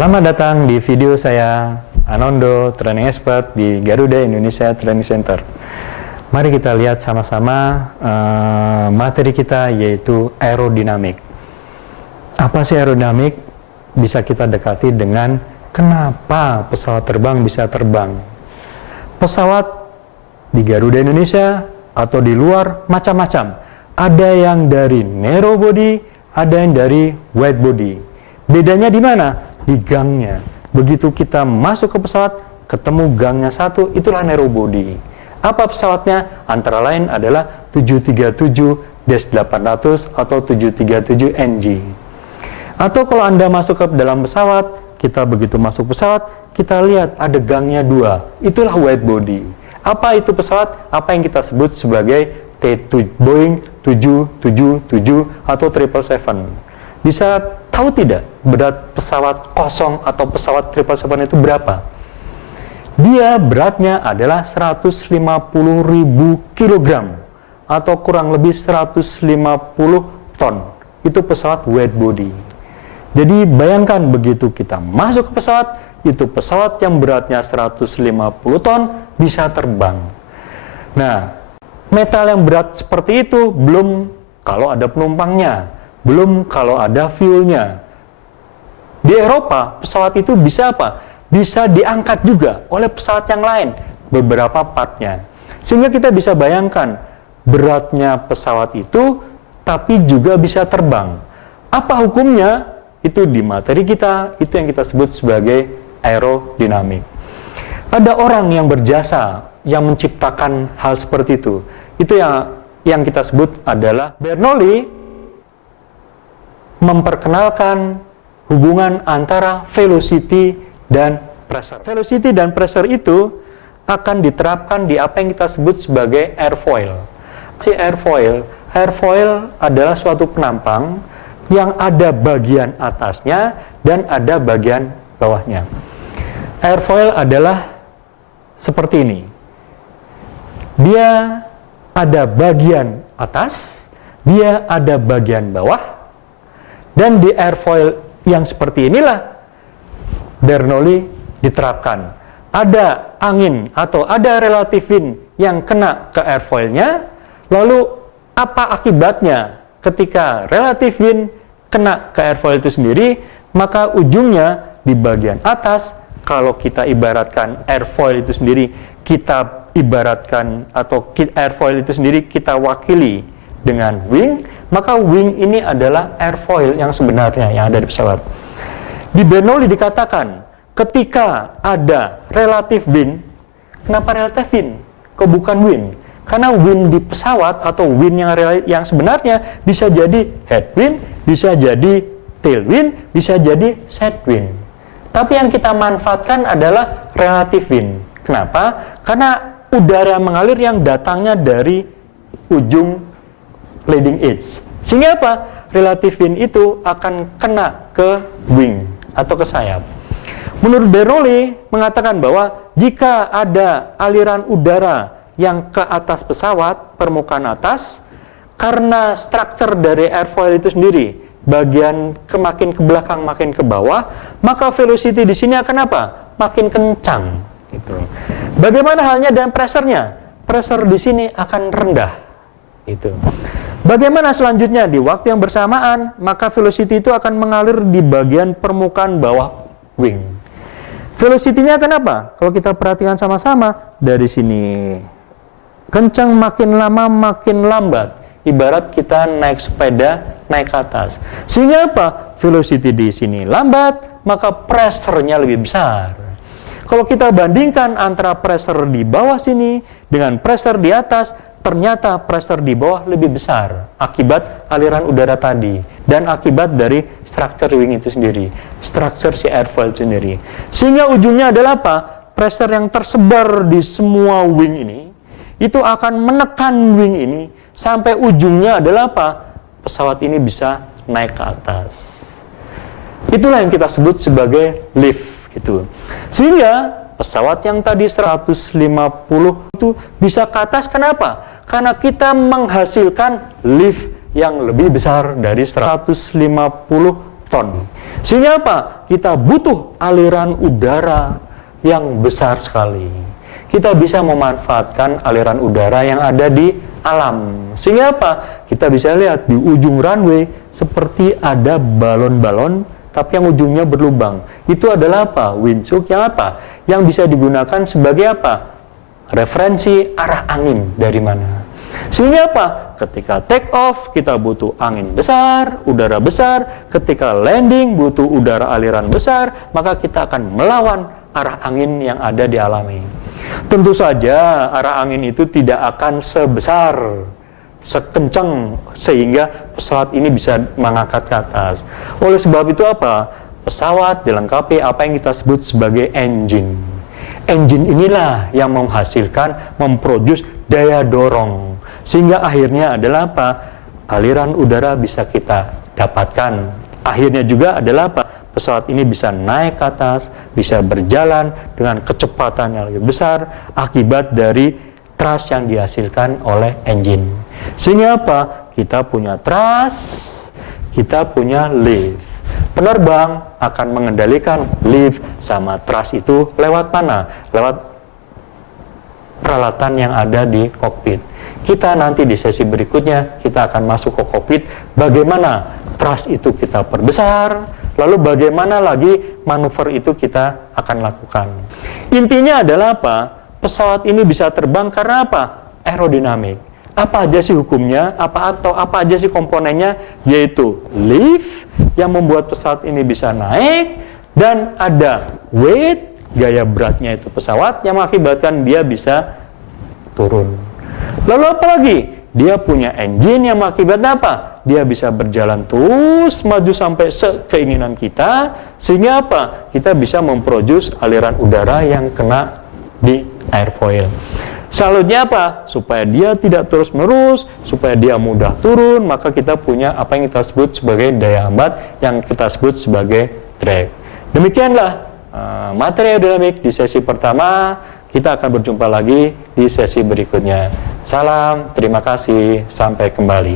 Selamat datang di video saya, Anondo, Training Expert di Garuda Indonesia Training Center. Mari kita lihat sama-sama materi kita, yaitu aerodinamik. Apa sih aerodinamik? Bisa kita dekati dengan kenapa pesawat terbang bisa terbang. Pesawat di Garuda Indonesia atau di luar macam-macam. Ada yang dari narrow body, ada yang dari wide body. Bedanya di mana? Di gangnya. Begitu kita masuk ke pesawat, ketemu gangnya satu, itulah narrow body. Apa pesawatnya? Antara lain adalah 737-800 atau 737NG. Atau kalau Anda masuk ke dalam pesawat, kita begitu masuk pesawat, kita lihat ada gangnya dua. Itulah wide body. Apa itu pesawat? Apa yang kita sebut sebagai Boeing 777 atau 777. Bisa tahu tidak berat pesawat kosong atau pesawat 777 itu berapa? Dia beratnya adalah 150.000 kg atau kurang lebih 150 ton. Itu pesawat wide body. Jadi bayangkan begitu kita masuk ke pesawat, itu pesawat yang beratnya 150 ton bisa terbang. Nah, metal yang berat seperti itu belum kalau ada penumpangnya, belum kalau ada fuelnya. Di Eropa, pesawat itu bisa apa? Bisa diangkat juga oleh pesawat yang lain, beberapa partnya. Sehingga kita bisa bayangkan beratnya pesawat itu, tapi juga bisa terbang. Apa hukumnya? Itu di materi kita, itu yang kita sebut sebagai aerodinamik. Ada orang yang berjasa, yang menciptakan hal seperti itu. Itu yang kita sebut adalah Bernoulli memperkenalkan hubungan antara velocity dan pressure. Velocity dan pressure itu akan diterapkan di apa yang kita sebut sebagai airfoil. Si airfoil adalah suatu penampang yang ada bagian atasnya dan ada bagian bawahnya. Airfoil adalah seperti ini. Dia ada bagian atas, dia ada bagian bawah, dan di airfoil yang seperti inilah Bernoulli diterapkan. Ada angin atau ada relative wind yang kena ke airfoilnya, lalu apa akibatnya ketika relative wind kena ke airfoil itu sendiri? Maka ujungnya di bagian atas, kalau kita ibaratkan airfoil itu sendiri, kita ibaratkan atau airfoil itu sendiri kita wakili dengan wing, maka wing ini adalah airfoil yang sebenarnya yang ada di pesawat. Di Bernoulli dikatakan ketika ada relative wind. Kenapa relative wind? Kok bukan wind? Karena wind di pesawat atau wind yang sebenarnya bisa jadi headwind, bisa jadi tailwind, bisa jadi sidewind. Tapi yang kita manfaatkan adalah relative wind. Kenapa? Karena udara mengalir yang datangnya dari ujung leading edge. Sehingga apa? Relative wind itu akan kena ke wing atau ke sayap. Menurut Bernoulli mengatakan bahwa jika ada aliran udara yang ke atas pesawat, permukaan atas, karena struktur dari airfoil itu sendiri, bagian makin ke belakang, makin ke bawah, maka velocity di sini akan apa? Makin kencang. Gitu. Bagaimana halnya dengan pressure-nya? Pressure di sini akan rendah. Itu. Bagaimana selanjutnya? Di waktu yang bersamaan, maka velocity itu akan mengalir di bagian permukaan bawah wing. Velocity-nya kenapa? Kalau kita perhatikan sama-sama, dari sini kencang, makin lama makin lambat. Ibarat kita naik sepeda, naik ke atas. Sehingga apa? Velocity di sini lambat, maka pressure-nya lebih besar. Kalau kita bandingkan antara pressure di bawah sini dengan pressure di atas, ternyata pressure di bawah lebih besar akibat aliran udara tadi dan akibat dari struktur wing itu sendiri, struktur si airfoil itu sendiri. Sehingga ujungnya adalah apa? Pressure yang tersebar di semua wing ini itu akan menekan wing ini sampai ujungnya adalah apa? Pesawat ini bisa naik ke atas. Itulah yang kita sebut sebagai lift gitu. Sehingga pesawat yang tadi 150 itu bisa ke atas. Kenapa? Karena kita menghasilkan lift yang lebih besar dari 150 ton. Sehingga apa? Kita butuh aliran udara yang besar sekali. Kita bisa memanfaatkan aliran udara yang ada di alam. Sehingga apa? Kita bisa lihat di ujung runway seperti ada balon-balon tapi yang ujungnya berlubang. Itu adalah apa? Windsock yang apa? Yang bisa digunakan sebagai apa? Referensi arah angin dari mana. Sehingga apa? Ketika take off kita butuh angin besar, udara besar. Ketika landing butuh udara aliran besar, maka kita akan melawan arah angin yang ada di alam ini. Tentu saja arah angin itu tidak akan sebesar, sekencang sehingga pesawat ini bisa mengangkat ke atas. Oleh sebab itu apa? Pesawat dilengkapi apa yang kita sebut sebagai engine. Engine inilah yang menghasilkan, memproduce daya dorong. Sehingga akhirnya adalah apa? Aliran udara bisa kita dapatkan. Akhirnya juga adalah apa? Pesawat ini bisa naik ke atas, bisa berjalan dengan kecepatan yang lebih besar akibat dari thrust yang dihasilkan oleh engine. Sehingga apa? Kita punya thrust, kita punya lift. Penerbang akan mengendalikan lift sama thrust itu lewat mana? Lewat peralatan yang ada di kokpit. Kita nanti di sesi berikutnya kita akan masuk ke kokpit, bagaimana thrust itu kita perbesar, lalu bagaimana lagi manuver itu kita akan lakukan. Intinya adalah apa? Pesawat ini bisa terbang karena apa? Aerodinamik. Apa aja sih hukumnya? Apa aja sih komponennya? Yaitu lift yang membuat pesawat ini bisa naik, dan ada weight, gaya beratnya itu pesawat yang mengakibatkan dia bisa turun. Lalu apa lagi? Dia punya engine yang mengakibatkan apa? Dia bisa berjalan terus maju sampai sekeinginan kita, sehingga apa? Kita bisa memproduce aliran udara yang kena di airfoil. Selanjutnya apa? Supaya dia tidak terus-menerus, supaya dia mudah turun, maka kita punya apa yang kita sebut sebagai daya hambat, yang kita sebut sebagai drag. Demikianlah materi aerodinamik di sesi pertama. Kita akan berjumpa lagi di sesi berikutnya. Salam, terima kasih, sampai kembali.